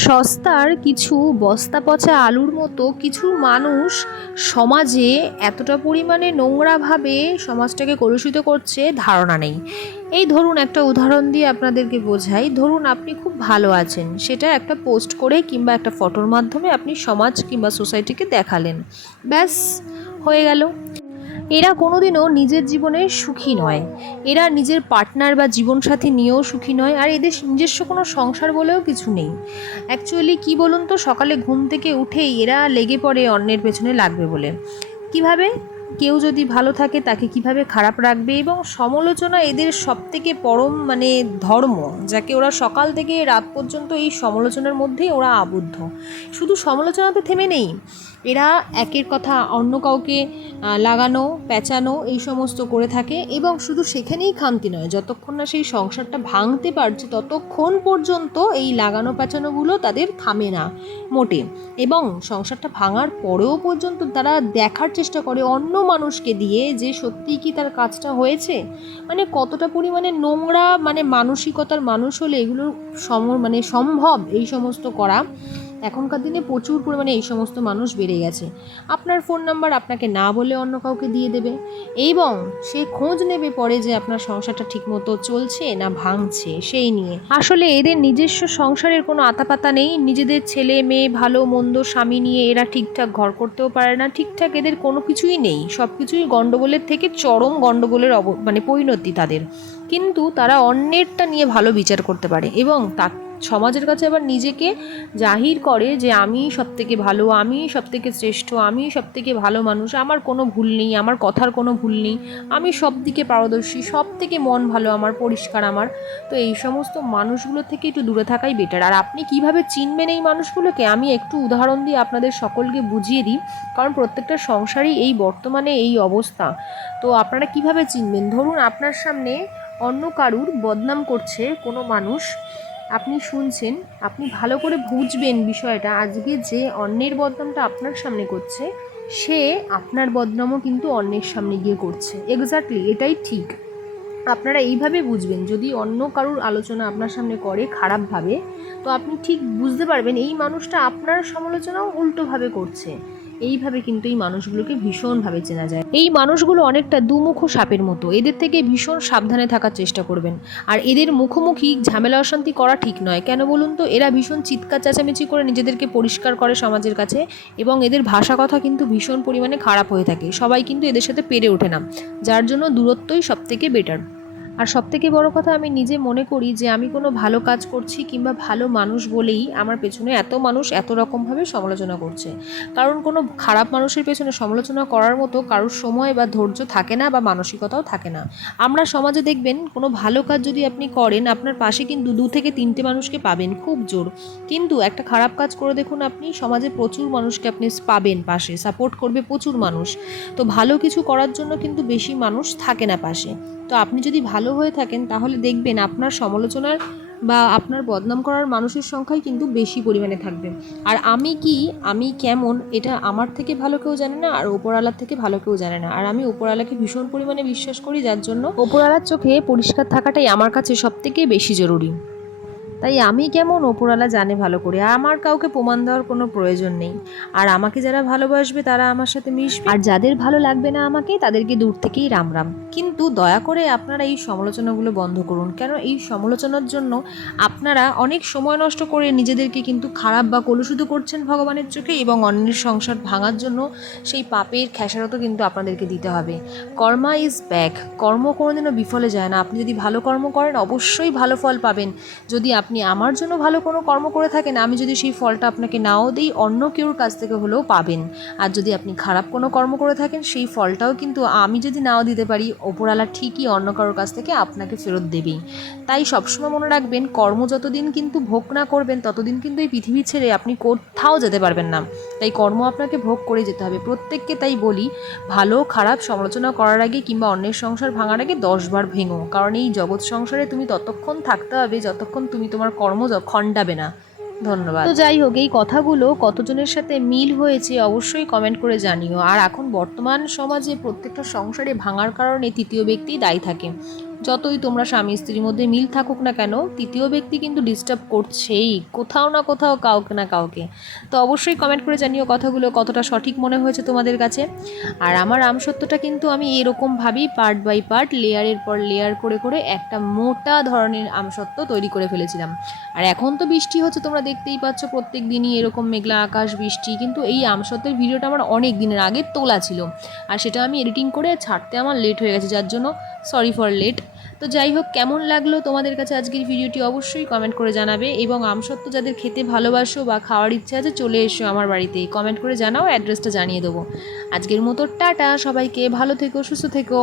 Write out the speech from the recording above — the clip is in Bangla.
সস্তার কিছু বস্তা পচা আলুর মতো কিছু মানুষ সমাজে এতটা পরিমাণে নোংরাভাবে সমাজটাকে কলুষিত করছে ধারণা নেই। এই ধরুন একটা উদাহরণ দিয়ে আপনাদেরকে বোঝাই। ধরুন আপনি খুব ভালো আছেন, সেটা একটা পোস্ট করে কিংবা একটা ফটোর মাধ্যমে আপনি সমাজ কিংবা সোসাইটিকে দেখালেন, ব্যাস হয়ে গেল। এরা কোনোদিনও নিজের জীবনে সুখী নয়, এরা নিজের পার্টনার বা জীবনসাথী নিয়েও সুখী নয়, আর এদের নিজস্ব কোনো সংসার বলেও কিছু নেই। অ্যাকচুয়ালি কী বলুন তো, সকালে ঘুম থেকে উঠেই এরা লেগে পড়ে অন্যের পেছনে লাগবে বলে। কিভাবে কেউ যদি ভালো থাকে তাকে কিভাবে খারাপ রাখবে, এবং সমালোচনা এদের সবথেকে পরম ধর্ম, যাকে ওরা সকাল থেকে রাত পর্যন্ত এই সমালোচনার মধ্যেই ওরা আবদ্ধ। শুধু সমালোচনাতে থেমে নেই, এরা একের কথা অন্য কাউকে লাগানো পেঁচানো এই সমস্ত করে থাকে, এবং শুধু সেখানেই খামতি নয়, যতক্ষণ না সেই সংসারটা ভাঙতে পারছে ততক্ষণ পর্যন্ত এই লাগানো পেঁচানোগুলো তাদের থামে না মোটে। এবং সংসারটা ভাঙার পরেও পর্যন্ত তারা দেখার চেষ্টা করে অন্য মানুষকে দিয়ে যে সত্যিই কি তার কাজটা হয়েছে। কতটা পরিমাণে নোংরা মানসিকতার মানুষ হলে এগুলো সম্ভব এই সমস্ত করা। এখনকার দিনে প্রচুর পরিমাণে এই সমস্ত মানুষ বেড়ে গেছে। আপনার ফোন নাম্বার আপনাকে না বলে অন্য কাউকে দিয়ে দেবে, এবং সে খোঁজ নেবে পরে যে আপনার সংসারটা ঠিকমতো চলছে না ভাঙছে সেই নিয়ে। আসলে এদের নিজস্ব সংসারের কোনো আতাপাতা নেই, নিজেদের ছেলে মেয়ে ভালো মন্দ স্বামী নিয়ে এরা ঠিকঠাক ঘর করতেও পারে না, ঠিকঠাক এদের কোনো কিছুই নেই, সব কিছুই গণ্ডগোলের থেকে চরম গণ্ডগোলের পরিণতি তাদের। কিন্তু তারা অন্যেরটা নিয়ে ভালো বিচার করতে পারে, এবং সমাজের কাছে আবার নিজেকে জাহির করে যে আমি সবথেকে ভালো, আমি সবথেকে শ্রেষ্ঠ, আমি সবথেকে ভালো মানুষ, আমার কোনো ভুল নেই, আমার কথার কোনো ভুল নেই, আমি সব দিকে পারদর্শী, সব থেকে মন ভালো আমার, পরিষ্কার আমার। তো এই সমস্ত মানুষগুলো থেকে একটু দূরে থাকাই বেটার। আর আপনি কিভাবে চিনবেন এই মানুষগুলোকে, আমি একটু উদাহরণ দিয়ে আপনাদের সকলকে বুঝিয়ে দিই, কারণ প্রত্যেকটা সংসারই এই বর্তমানে এই অবস্থা। তো আপনারা কিভাবে চিনবেন? ধরুন আপনার সামনে অন্য কারুর বদনাম করছে কোনো মানুষ, আপনি শুনছেন, আপনি ভালো করে বুঝবেন বিষয়টা, আজকে যে অন্যের বদনামটা আপনার সামনে করছে সে আপনার বদনামও কিন্তু অন্যের সামনে গিয়ে করছে। এক্স্যাক্টলি এটাই ঠিক। আপনারা এইভাবে বুঝবেন, যদি অন্য কারুর আলোচনা আপনার সামনে করে খারাপভাবে, তো আপনি ঠিক বুঝতে পারবেন এই মানুষটা আপনার সমালোচনাও উল্টোভাবে করছে। এইভাবে কিন্তু এই মানুষগুলোকে ভীষণভাবে চেনা যায়। এই মানুষগুলো অনেকটা দুমুখো সাপের মতো, এদের থেকে ভীষণ সাবধানে থাকার চেষ্টা করবেন। আর এদের মুখোমুখি ঝামেলা অশান্তি করা ঠিক নয়। কেন বলুন তো? এরা ভীষণ চিৎকার চেঁচামেচি করে নিজেদেরকে পরিষ্কার করে সমাজের কাছে, এবং এদের ভাষা কথা কিন্তু ভীষণ পরিমাণে খারাপ হয়ে থাকে। সবাই কিন্তু এদের সাথে পেরে ওঠে না, যার জন্য দূরত্বই সবথেকে বেটার। আর সবথেকে বড় কথা, আমি নিজে মনে করি যে আমি কোনো ভালো কাজ করছি কিংবা ভালো মানুষ বলেই আমার পেছনে এত মানুষ এত রকমভাবে সমালোচনা করছে। কারণ কোনো খারাপ মানুষের পেছনে সমালোচনা করার মতো কারোর সময় বা ধৈর্য থাকে না, বা মানসিকতাও থাকে না। আমরা সমাজে দেখবেন কোনো ভালো কাজ যদি আপনি করেন, আপনার পাশে কিন্তু 2 থেকে 3টে মানুষকে পাবেন খুব জোর। কিন্তু একটা খারাপ কাজ করে দেখুন, আপনি সমাজে প্রচুর মানুষকে আপনি পাবেন পাশে, সাপোর্ট করবে প্রচুর মানুষ। তো ভালো কিছু করার জন্য কিন্তু বেশি মানুষ থাকে না পাশে। তো আপনি যদি ভালো হয়ে থাকেন তাহলে দেখবেন আপনার সমালোচনার বা আপনার বদনাম করার মানুষের সংখ্যাই কিন্তু বেশি পরিমাণে থাকবে। আর আমি কেমন এটা আমার থেকে ভালো কেউ জানে না, আর ওপরওয়ালার থেকে ভালো কেউ জানে না। আর আমি ওপরওয়ালাকে ভীষণ পরিমাণে বিশ্বাস করি, যার জন্য ওপরওয়ালার চোখে পরিষ্কার থাকাটাই আমার কাছে সবথেকে বেশি জরুরি। তাই আমি কেমন ওপরওয়ালা জানে ভালো করে, আমার কাউকে প্রমাণ দেওয়ার কোনো প্রয়োজন নেই। আর আমাকে যারা ভালোবাসবে তারা আমার সাথে মিশবে, আর যাদের ভালো লাগবে না আমাকে তাদেরকে দূর থেকেই রাম রাম। কিন্তু দয়া করে আপনারা এই সমালোচনাগুলো বন্ধ করুন, কেন এই সমালোচনার জন্য আপনারা অনেক সময় নষ্ট করে নিজেদেরকে কিন্তু খারাপ বা কলুষিত করছেন ভগবানের চোখে, এবং অন্যের সংসার ভাঙার জন্য সেই পাপের খেসারতও কিন্তু আপনাদেরকে দিতে হবে। কর্মা ইজ ব্যাক, কর্ম কোনোদিনও বিফলে যায় না। আপনি যদি ভালো কর্ম করেন অবশ্যই ভালো ফল পাবেন। যদি আপনি আমার জন্য ভালো কোনো কর্ম করে থাকেন, আমি যদি সেই ফলটা আপনাকে নাও দিই, অন্য কেউর কাছ থেকে হলেও পাবেন। আর যদি আপনি খারাপ কোনো কর্ম করে থাকেন, সেই ফলটাও কিন্তু আমি যদি নাও দিতে পারি, ওপরওয়ালা ঠিকই অন্য কারোর কাছ থেকে আপনাকে ফেরত দেবেই। তাই সবসময় মনে রাখবেন, কর্ম যতদিন কিন্তু ভোগ না করবেন ততদিন কিন্তু এই পৃথিবী ছেড়ে আপনি কোথাও যেতে পারবেন না। তাই কর্ম আপনাকে ভোগ করে যেতে হবে প্রত্যেককে। তাই বলি, ভালো খারাপ সমালোচনা করার আগে কিংবা অন্যের সংসার ভাঙার আগে 10 বার ভেঙো, কারণ এই জগৎ সংসারে তুমি ততক্ষণ থাকতে হবে যতক্ষণ তুমি তোমার কর্ম খণ্ডাবে না। ধন্যবাদ। তো যাই হোক, এই কথাগুলো কতজনের সাথে মিল হয়েছে অবশ্যই কমেন্ট করে জানিও। আর এখন বর্তমান সমাজে প্রত্যেকটা সংসারে ভাঙার কারণে তৃতীয় ব্যক্তি দায়ী থাকে। যতই তোমরা স্বামী স্ত্রীর মধ্যে মিল থাকুক না কেন, তৃতীয় ব্যক্তি কিন্তু ডিস্টার্ব করছেই কোথাও না কোথাও, কাউকে না কাউকে। তো অবশ্যই কমেন্ট করে জানিও কথাগুলো কতটা সঠিক মনে হয়েছে তোমাদের কাছে। আর আমার আমসত্ত্বটা কিন্তু আমি এরকমভাবেই পার্ট বাই পার্ট, লেয়ারের পর লেয়ার করে করে একটা মোটা ধরনের আমসত্ত্ব তৈরি করে ফেলেছিলাম। আর এখন তো বৃষ্টি হচ্ছে, তোমরা দেখতেই পাচ্ছ প্রত্যেক দিনই এরকম মেঘলা আকাশ, বৃষ্টি। কিন্তু এই আমসত্ত্বের ভিডিওটা আমার অনেক দিনের আগে তোলা ছিল, আর সেটা আমি এডিটিং করে ছাড়তে আমার লেট হয়ে গেছে, যার জন্য সরি ফর লেট। তো যাই হোক, কেমন লাগলো তোমাদের কাছে আজকের ভিডিওটি অবশ্যই কমেন্ট করে জানাবে। এবং আমসত্ত্ব যাদের খেতে ভালোবাসো বা খাওয়ার ইচ্ছা আছে, চলে এসো আমার বাড়িতে, কমেন্ট করে জানাও, অ্যাড্রেসটা জানিয়ে দেবো। আজকের মতো টাটা সবাইকে, ভালো থেকো, সুস্থ থেকো।